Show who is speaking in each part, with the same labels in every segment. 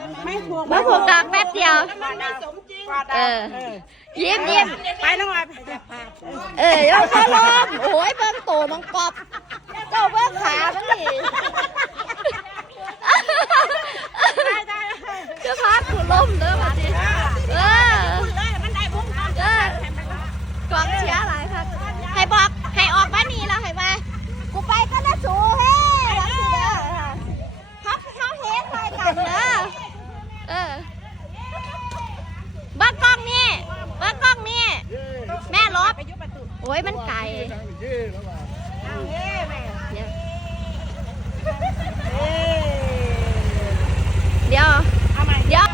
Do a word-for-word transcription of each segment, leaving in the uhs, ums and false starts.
Speaker 1: ไม่ผูก
Speaker 2: มาผูกดอกแป๊บเดียว
Speaker 1: มันไม่สมจริง
Speaker 2: เออยิ้มยิ้ม
Speaker 1: ไปน้องออย
Speaker 2: เออแล้วเขาลมโอ้ยเบิ้งโตน้องกอบเจ้าเบิ้งขามันดิจะพากูล้มเด้อมาดิเออ
Speaker 1: มันได้บุ้ง
Speaker 2: เออกองเชียร์หลายค่ะให้บอกให้ออกบ้านนี้แล้วให้มากูไปก็น่าสูเฮ้รักสิเด้อฮับเขาเฮ็ดไปกันเด้อเออบ้านกล้องนี่บ้านกล้องนี่แม่รถโอ้ยมันไก่เดี๋ยวเดี๋ยว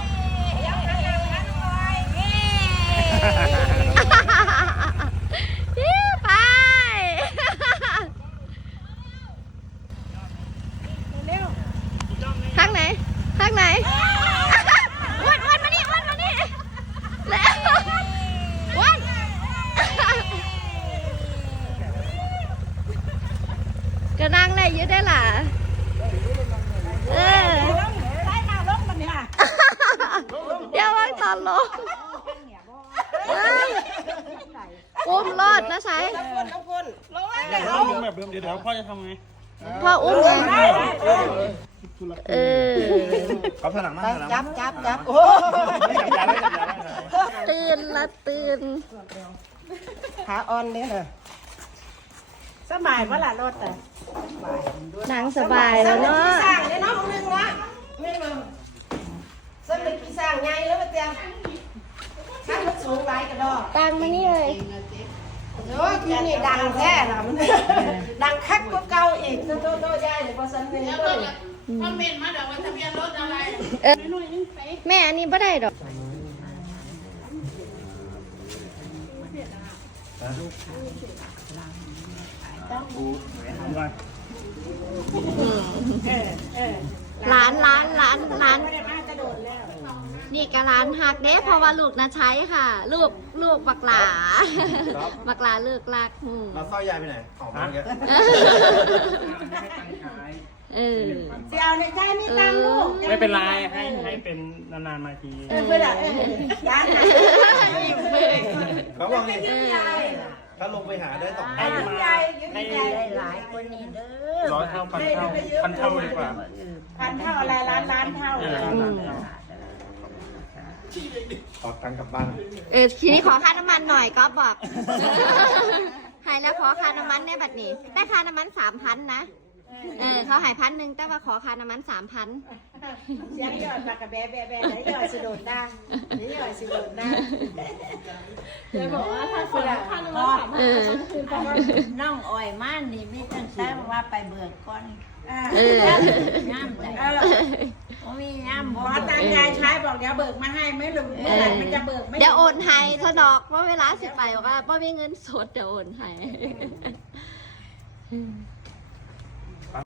Speaker 2: ไปข้างไหนข้างไหนวันวันมานี่วันมานี่แล้ววันก็นั่งได้ยืดได้ล่ะเออเดี๋ยวว่างตอนลงอุ้มรอดนะใช้
Speaker 3: อุ้มแบบเดิมเดี๋ยวพ่อจะทำไง
Speaker 2: พ่ออุ้มเลยเออ
Speaker 3: เขาถนัดมาก
Speaker 1: จับจับจับ
Speaker 2: ตื่นละตื่น
Speaker 1: ขาอ่อนเนี่ยสบายเมื่อไหร่รถแต่
Speaker 2: นั่งสบายแล้วเนาะ
Speaker 1: สร้างเนี่ยน้องนึงละไม่มาสมัยกี่สร้างไงแล้วมาเตียงข้างมันสูงไรกระดอก
Speaker 2: ตังมานี่เลย
Speaker 1: โอ้ยที่นี่ดังแท้ละมันดังคักกว่าเก่าอีกโตโตโตใหญ่เลยพอสันเป็นต้น
Speaker 4: คอมเมนต์มาเดี๋ยวว่าทะเบียนรถอะไร
Speaker 2: เออแม่อันนี้ไม่ได้ดอกร้านร้านร้านร้านนี่ก็ร้านหักเด้เพราะว่าลูกนะใช้ค่ะ ลูกลูกบักหลาบักหลาเลิกลัก
Speaker 3: เราสร้อยยายไปไหนของมันเยอะ
Speaker 2: เออ
Speaker 1: เสี่ยวในใจมีตังลูก
Speaker 3: ไม่เป็นไรให้ให้เป็นนานๆมาที
Speaker 1: เออเพื่อนอะร้านไหน
Speaker 3: เขาบอกนี่ถ้าลงไปหาได้สอง
Speaker 1: ให้
Speaker 3: พัน
Speaker 1: คุณยายยืมยายหลายคนนี่เด้อ
Speaker 3: ร้อยเท่าพันเท่าพันเท่าดีกว่า
Speaker 1: พันเท่าอะไรล้านล้านเท่า
Speaker 3: ขอตังกลับบ้าน
Speaker 2: เออทีนี้ขอค่าน้ำมันหน่อยก็บอกหายแล้วขอค่าน้ำมันในบัดนี้ได้ค่าน้ำมันสามพันนะเออเขาหายพันหนึ่งแต่ว่าขอค่าน้ำมันสามพัน
Speaker 1: เสียงยอดปากกระแบะแบะแบะไหนยอดสิโดดได้ไหนยอดสิโดดได้จะบอกว่าถ้าคนละพ่อ
Speaker 2: เออ
Speaker 5: น้องอ้อยม่านนี่ไม่ตั้งแต่ว่าไปเบิกก่อน
Speaker 2: เออ
Speaker 5: น้ำใจโอ้มีน้ำ
Speaker 1: ข
Speaker 5: บ่
Speaker 1: อตังยายใช้บอกเดี๋ยวเบิกมาให้ไม่รู้เมื่อไหร่มันจะเบิกไม่
Speaker 2: เดี๋ยวโอนให้เธอดอกว่าเวลาสิไปว่าป้ามีเงินสดเดี๋ยวโอนให้